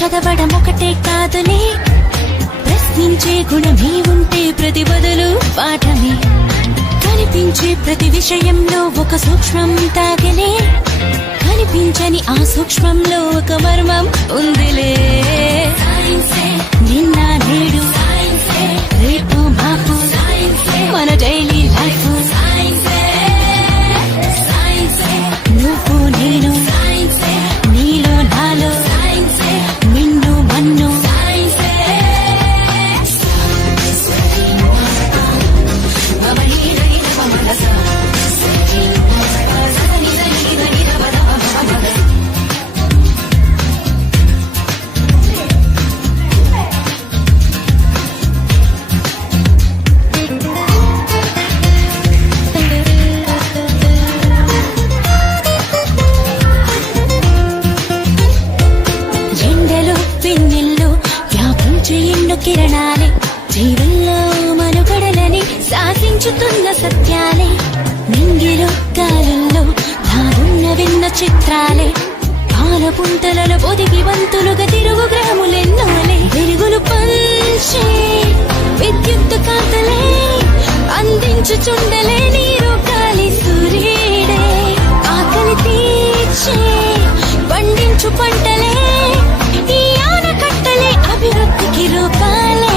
చదవడం ఒకటే కాదులే, ప్రశ్నించే గుణమే ఉంటే ప్రతి బదులు పాఠమే. కనిపించే ప్రతి విషయంలో ఒక సూక్ష్మం తాగలే, కనిపించని ఆ సూక్ష్మంలో ఒక మర్మం ఉందిలే. నిన్న నేడు రేపు మాపు మన డైలీ లైఫ్, నువ్వు నేను నీలో నాలో మిన్ను మన్ను. కిరణాలే జీవన్లో మనుగడలని శాసించుతున్న సత్యాలే, నింగిలో గాలుల్లో దాగున్న విన్న చిత్రాలే, పాలపుంతలలో పొదిగి వంతులుగా తిరుగు గ్రహములెన్నోలే. వెలుగులు పంచే విద్యుత్ కాంతలే అందించుచుండలే, నీరు గాలి సూర్యుడే ఆకలి తీర్చే పండించు పంటలే, ఈ ఆనకట్టలే అభివృద్ధికి రూపాలే.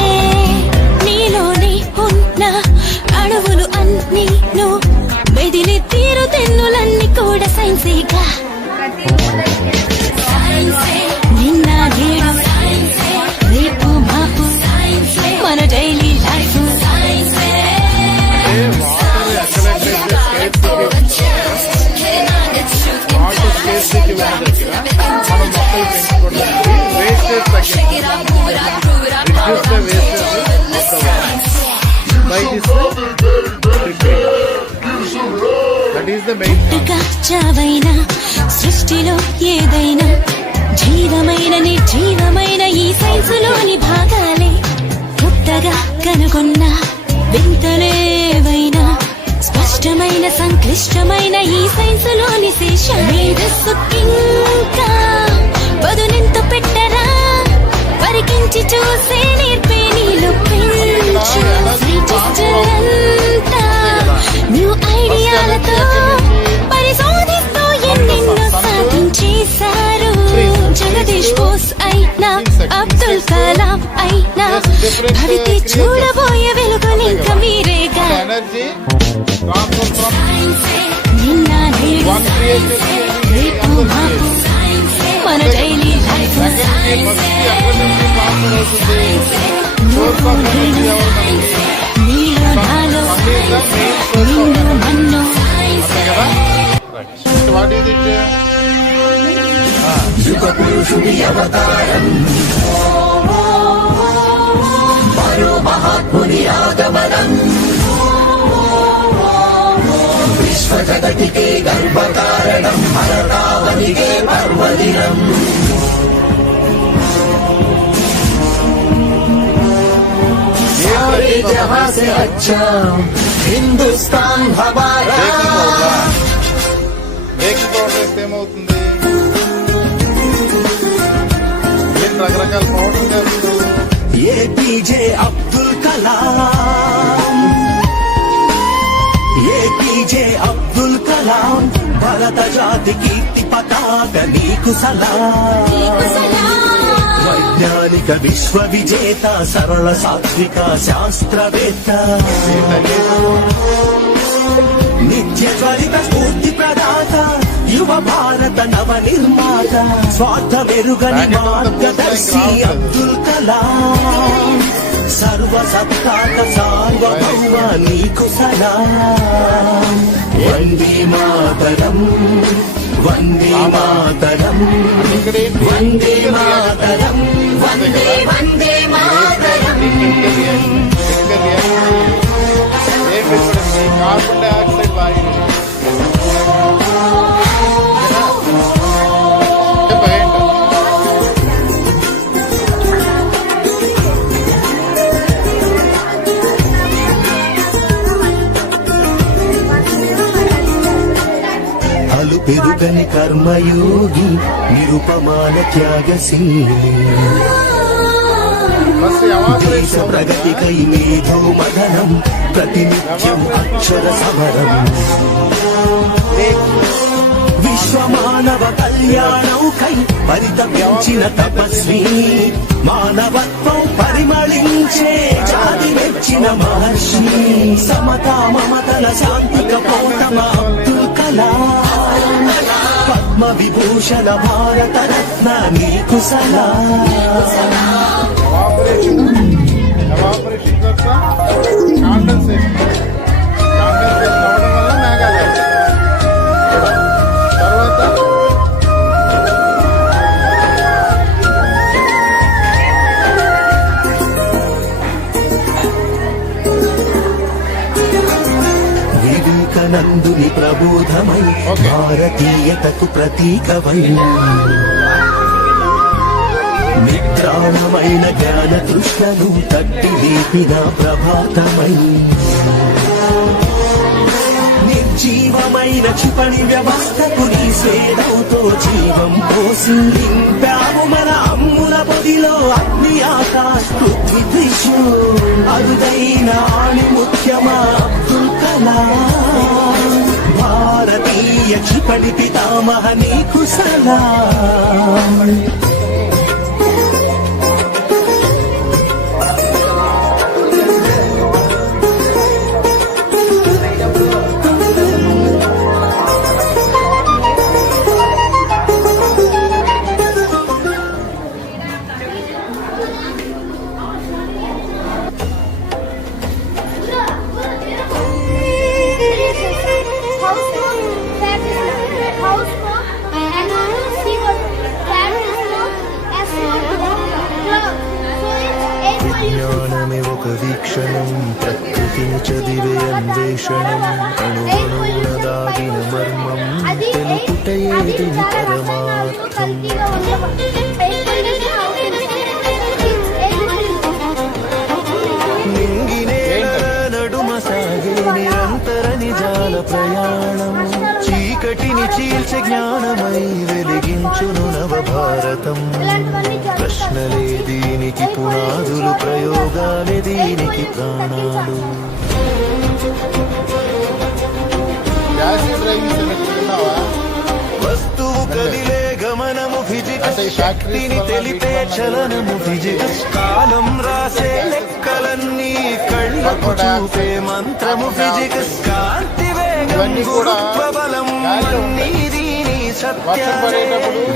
నీలోనే ఉన్న అణువులు అన్నీ మెదిలి తీరు తెన్నులన్నీ కూడా సైన్సేగా. నిన్న నేడు రేపు మాపు మన డైలీ లైఫ్. పుట్టుక చావైనా సృష్టిలో ఏదైనా జీవమైన నిర్జీవమైన ఈ సైన్సులోని భాగాలే, కొత్తగా కనుగొన్న వింతలేవైనా స్పష్టమైన సంక్లిష్టమైన ఈ సైన్సులోని శేషం. మేధస్సు ఇంకా పదునెంత పెట్టరా, పరికించి చూసే నేర్పే నీలో పెంచు. సైంటిస్టులంతా న్యూ ఐడియాలతో పరిశోధిస్తూ ఎన్నెన్నో సాధించేశారు. జగదీష్ బోస్ అయినా అబ్దుల్ కలాం అయినా భవితే చూడబోయే వెలుగునింక మీరేగా. నిన్న నేడు రేపు మాపు మన డైలీ లైఫ్. నీలో నాలో నిన్ను మన్ను. యుగ పురుషుడి అవతారం, మరో మహాత్ముని ఆగమనం, విశ్వజగతికే గర్భకారణం, భారతావనికే పర్వదినం. सारे जहां से अच्छा हिंदुस्तान हमारा. ఏమవుతుంది రకరకాల powder. APJ Abdul Kalam, APJ Abdul Kalam, భారత జాతి కీర్తి పతాక నీకు సలాం. వైజ్ఞానిక విశ్వ విజేత, సరళ సాత్విక శాస్త్రవేత్త, నిత్య జ్వలిత స్ఫూర్తి ప్రదాత, యువ భారత నవ నిర్మాత, స్వార్థ మెరుగని మార్గదర్శి అబ్దుల్ కలాం. సర్వసత్తాక సార్వభౌమ నీకు సలాం. వందే మాతరం, వందే మాతరం, వందే మాతరం, వందే వందే మాతరం. ఎరుగని కర్మయోగి నిరుపమాన త్యాగశీలి దేశ ప్రగతికై మేధో మదనం ప్రతినిత్యం అక్షర సమరం విశ్వమానవ కళ్యాణౌకై పరితపించిన తపస్వి మానవత్వం పరిమళించే జాతి మెచ్చిన మహర్షి సమతా మమతల శాంతిక పౌతమ అబ్దుల్ కలాం పద్మ విభూషణ భారత రత్న నీకు సలాం ఎవాపరేషన్ తర్వాత కాండెన్సేషన్ అవడం వల్ల మేఘాలు తర్వాత వివేకానందుని ప్రబోధమై భారతీయతకు ప్రతీకమై నిద్రాణమైన జ్ఞాన తృష్ణను తట్టి లేపిన ప్రభాతమై నిర్జీవమైన క్షిపణి వ్యవస్థకు నీ స్వేదంతో జీవం పోసి నింపావు మన అమ్ముల పొదిలో అగ్ని ఆకాశ్ పృథ్వీ దిశు అరుదైన ఆణి ముఖ్యమా అబ్దుల్ కలాం భారతీయ క్షిపణి పితామహ నీకు సలాం విజ్ఞానమే ఒక వీక్షణం ప్రకృతిని చదివే అన్వేషణం అణువణువున దాగిన మర్మం తెలుపుటయే దీని పరమార్థం నింగినేల నడుమ సాగే నిరంతర నిజాల ప్రయాణం చీకటిని చీల్చే జ్ఞానమై వెలిగించును నవ భారతం ప్రశ్నలే దీనికి పునాదులు ప్రయోగాలే దీనికి ప్రాణాలు యాసిడ్ డ్రైవింగ్ తిన్నావా వస్తువు కదిలే గమనము ఫిజిక్స్ శక్తిని తెలిపే చలనము ఫిజిక్స్ కాలం రాసే లెక్కలన్నీ కళ్ళకు చూపే మంత్రము ఫిజిక్స్ కాంతి వేగం గురుత్వ బలం అన్నీ దీని సత్యాలే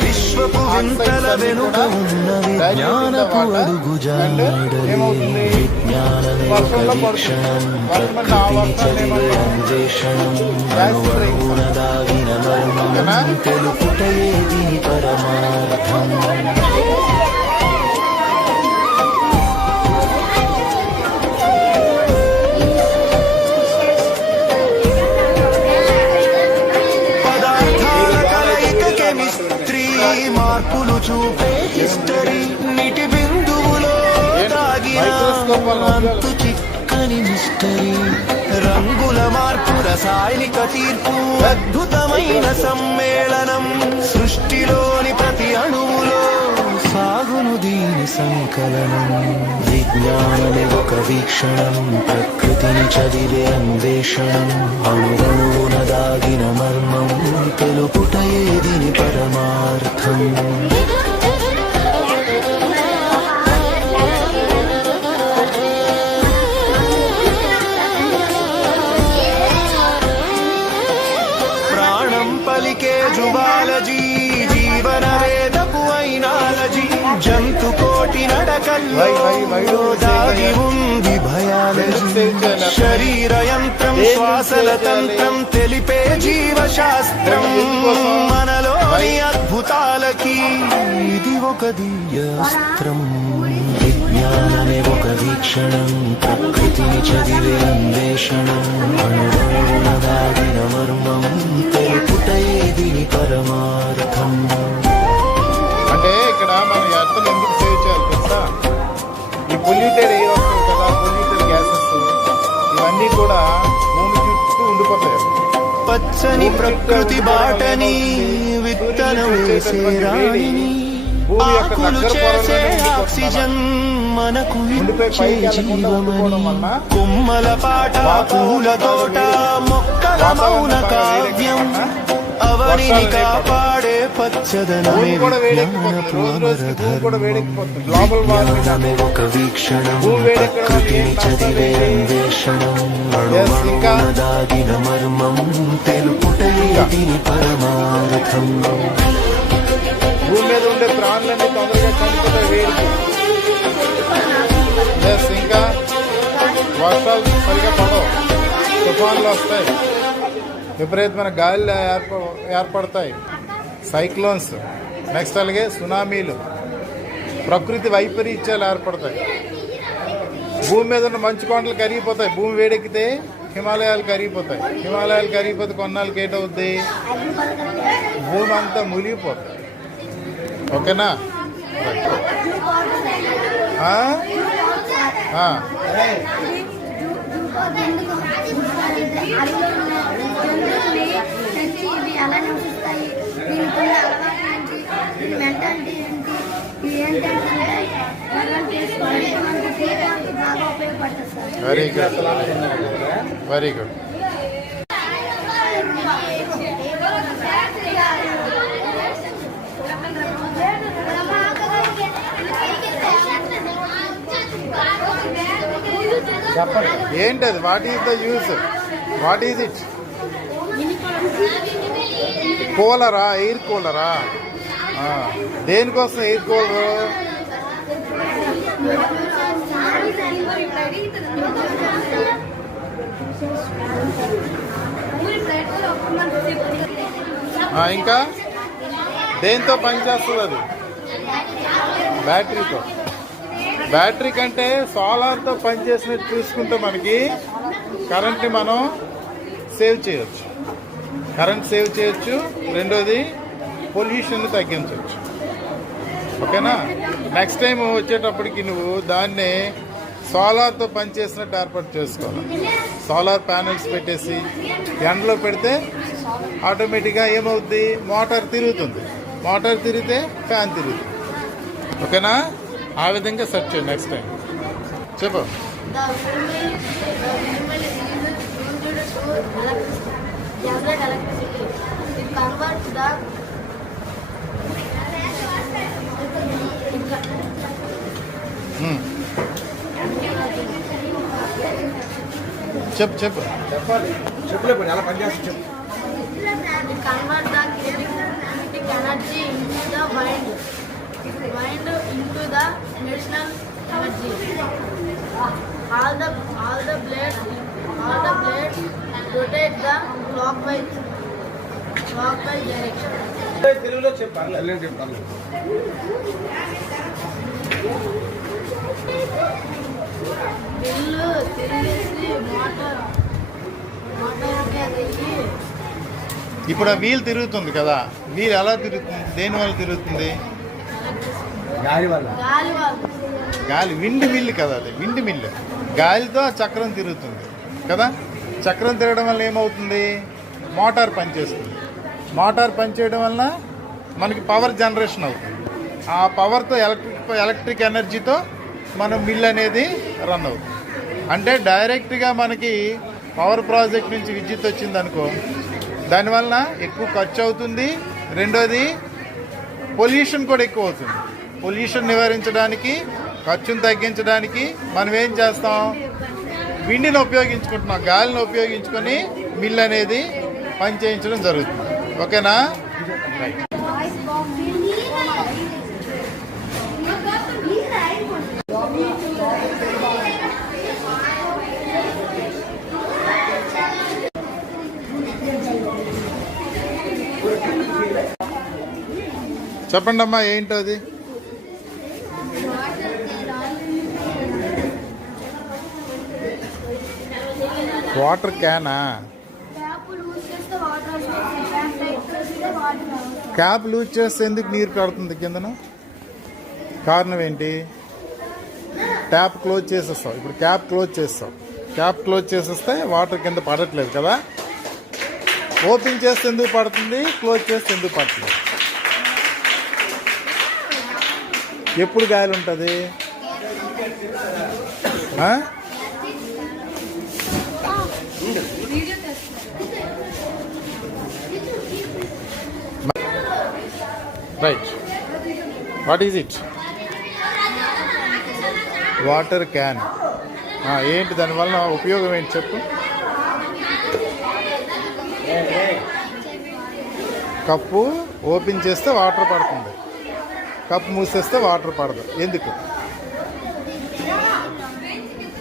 విశ్వపు వింతల వెనుక ఉన్న విజ్ఞానపు అడుగుజాడలే విజ్ఞానమే ఒక వీక్షణం ప్రకృతిని చదివే అన్వేషణం అణువణువున దాగిన మర్మం తెలుపుటయే దీని పరమార్థం మార్పులు చూపే హిస్టరీ నీటి బిందువులో దాగిన అంతు చిక్కని మిస్టరీ రంగుల మార్పు రసాయనిక తీర్పు అద్భుతమైన సమ్మేళనం సృష్టిలోని ప్రతి అణువులో సాగును దీని సంకలనం విజ్ఞానమే ఒక వీక్షణం ప్రకృతిని చదివే అన్వేషణం అణువణువున దాగిన మర్మం తెలుపుటయే దీని పరమార్థం ప్రాణం పలికే జువాలజీ జీవన వేదపు అయినాలజీ జంతు కోటి నడకల్లో దాగి ఉంది భయాలజీ శరీర యంత్రం శ్వాసల తంత్రం తెలిపే జీవశాస్త్రం మనలోని అద్భుతాలకి ఇది ఒక దివ్యాస్త్రం విజ్ఞానమే ఒక వీక్షణం ప్రకృతిని చదివే అన్వేషణం అణువణువున దాగిన మర్మం తెలుపుటయే దీని పరమార్థం అంటే ఇక్కడ మన ఎర్త్ ఎందుకు సేవ్ చేయాలి తెలుసా ఈ పొల్యూటెడ్ ఎయిర్ వస్తుంది కదా పొల్యూటెడ్ గ్యాసెస్ ఇవన్నీ కూడా భూమి చుట్టూ ఉండిపోతాయి పచ్చని ప్రకృతి బాటని విత్తనం వేసే రాణిని ఆకులు చేసే ఆక్సిజన్ మనకు ఇచ్చే జీవమని కొమ్మల పాట పూల తోట మొక్కల మౌన కావ్యం అవనిని కాపాడే పచ్చదనమే విజ్ఞానపు అమరధర్మమే ఒక వీక్షణం ప్రకృతిని చదివే అన్వేషణం అణువణువున దాగిన మర్మం తెలుపుటే దీని పరమార్థం. భూమి మీద ఉండే ప్రాణులన్నీ తొందరగా చనిపోతాయి వేడికి. ఇంకా వర్షాలు సరిగా పడవు, తుఫాన్లు వస్తాయి, విపరీతమైన గాలులు ఏర్పడతాయి, సైక్లోన్స్, నెక్స్ట్ అలాగే సునామీలు, ప్రకృతి వైపరీత్యాలు ఏర్పడతాయి. భూమి మీద ఉన్న మంచు కొండలు కరిగిపోతాయి, భూమి వేడెక్కితే హిమాలయాలు కరిగిపోతాయి, హిమాలయాలు కరిగిపోతే కొన్నాళ్ళకి ఏంటవుద్ది, భూమి అంతా మునిగిపోతుంది. ఓకేనా? Very good, very good. ఏంటది? What is the use? What is it? కూలరా? ఎయిర్ కూలరా? దేనికోసం ఎయిర్ కూలరు? ఇంకా దేంతో పనిచేస్తుంది అది? బ్యాటరీతో. బ్యాటరీ కంటే సోలార్తో పనిచేసినట్టు చూసుకుంటే మనకి కరెంట్ని మనం సేవ్ చేయొచ్చు, కరెంట్ సేవ్ చేయొచ్చు. రెండోది పొల్యూషన్ తగ్గించవచ్చు. ఓకేనా? నెక్స్ట్ టైం వచ్చేటప్పటికి నువ్వు దాన్ని సోలార్తో పనిచేసినట్టు ఏర్పాటు చేసుకోవాలి. సోలార్ ప్యానెల్స్ పెట్టేసి ఎండలో పెడితే ఆటోమేటిక్గా ఏమవుద్ది, మోటార్ తిరుగుతుంది, మోటార్ తిరిగితే ఫ్యాన్ తిరుగుతుంది. ఓకేనా? ఆ విధంగా సెర్చ్ చేయండి నెక్స్ట్ టైం. చెప్పు. చెప్పు చెప్పు చెప్పాలి, చెప్పలేకపోయి ఎలా పనిచేస్తా చెప్పు. Convert the kinetic energy into the wind into the medicinal energy. All the blades rotate the clockwise direction. తెలుగులో చెప్పాలి, చెప్పాలి. బిల్లు తిరిగేసి మోటార్ ఇప్పుడు ఆ వీల్ తిరుగుతుంది కదా, వీల్ ఎలా తిరుగుతుంది? దేని వల్ల తిరుగుతుంది? గాలి వల్ల. గాలి. విండ్ మిల్ కదా అది, విండ్ మిల్. గాలితో ఆ చక్రం తిరుగుతుంది కదా. చక్రం తిరగడం వల్ల ఏమవుతుంది? మోటార్ పనిచేస్తుంది. మోటార్ పనిచేయడం వలన మనకి పవర్ జనరేషన్ అవుతుంది. ఆ పవర్తో ఎలక్ట్రిక్ ఎనర్జీతో మనం మిల్ అనేది రన్ అవుతుంది. అంటే డైరెక్ట్గా మనకి పవర్ ప్రాజెక్ట్ నుంచి విద్యుత్ వచ్చిందనుకో, దానివల్ల ఎక్కువ ఖర్చు అవుతుంది. రెండోది పొల్యూషన్ కూడా ఎక్కువ అవుతుంది. పొల్యూషన్ నివారించడానికి, ఖర్చును తగ్గించడానికి మనం ఏం చేస్తాం? విండిని ఉపయోగించుకుంటున్నాం, గాలిని ఉపయోగించుకొని మిల్ అనేది పనిచేయించడం జరుగుతుంది. ఓకేనా? రైట్. చెప్పండి అమ్మా, ఏంటో అది? వాటర్ క్యానా? క్యాప్ లూజ్ చేస్తే ఎందుకు నీరు పడుతుంది కిందన? కారణం ఏంటి? ట్యాప్ క్లోజ్ చేసేస్తావు. ఇప్పుడు క్యాప్ క్లోజ్ చేస్తావు, క్యాప్ క్లోజ్ చేసేస్తే వాటర్ కింద పడట్లేదు కదా. ఓపెన్ చేస్తే ఎందుకు పడుతుంది, క్లోజ్ చేస్తే ఎందుకు పడుతుంది? ఎప్పుడు గాలి ఉంటుంది? Right. What is it? Water can. ఏంటి దానివల్ల ఉపయోగం ఏంటి చెప్పు? కప్పు ఓపెన్ చేస్తే వాటర్ పడుతుంది, కప్పు మూసేస్తే వాటర్ పడదు. ఎందుకు?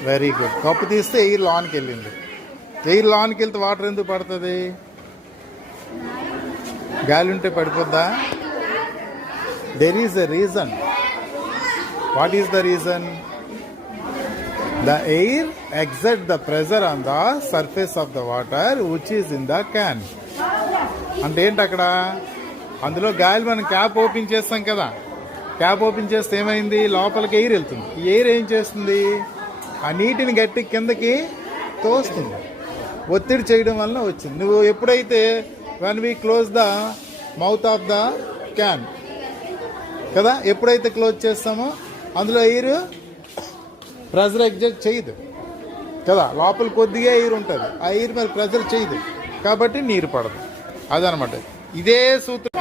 Very good. కప్పు తీస్తే ఎయిర్ లోనికి వెళ్ళింది. ఎయిర్ లోనికి వెళ్తే వాటర్ ఎందుకు పడుతుంది? గాలి ఉంటే పడిపోద్దా? There is a reason. What is the reason? The air exerts the pressure on the surface of the water which is in the can. అంటే ఏంటి అక్కడ? అందులో గాలి మనం క్యాప్ ఓపెన్ చేస్తాం కదా, క్యాప్ ఓపెన్ చేస్తే ఏమైంది? లోపలికి ఎయిర్ వెళ్తుంది. ఈ ఎయిర్ ఏం చేస్తుంది? ఆ నీటిని గట్టి కిందకి తోస్తుంది. ఒత్తిడి చేయడం వలన వచ్చింది. నువ్వు ఎప్పుడైతే when we close the mouth of the can కదా, ఎప్పుడైతే క్లోజ్ చేస్తామో అందులో ఎయిర్ ప్రెజర్ ఎగ్జర్ట్ చేయదు కదా, లోపల కొద్దిగా ఎయిర్ ఉంటుంది. ఆ ఎయిర్ మరి ప్రెజర్ చేయదు కాబట్టి నీరు పడదు. అదనమాట. ఇదే సూత్రం.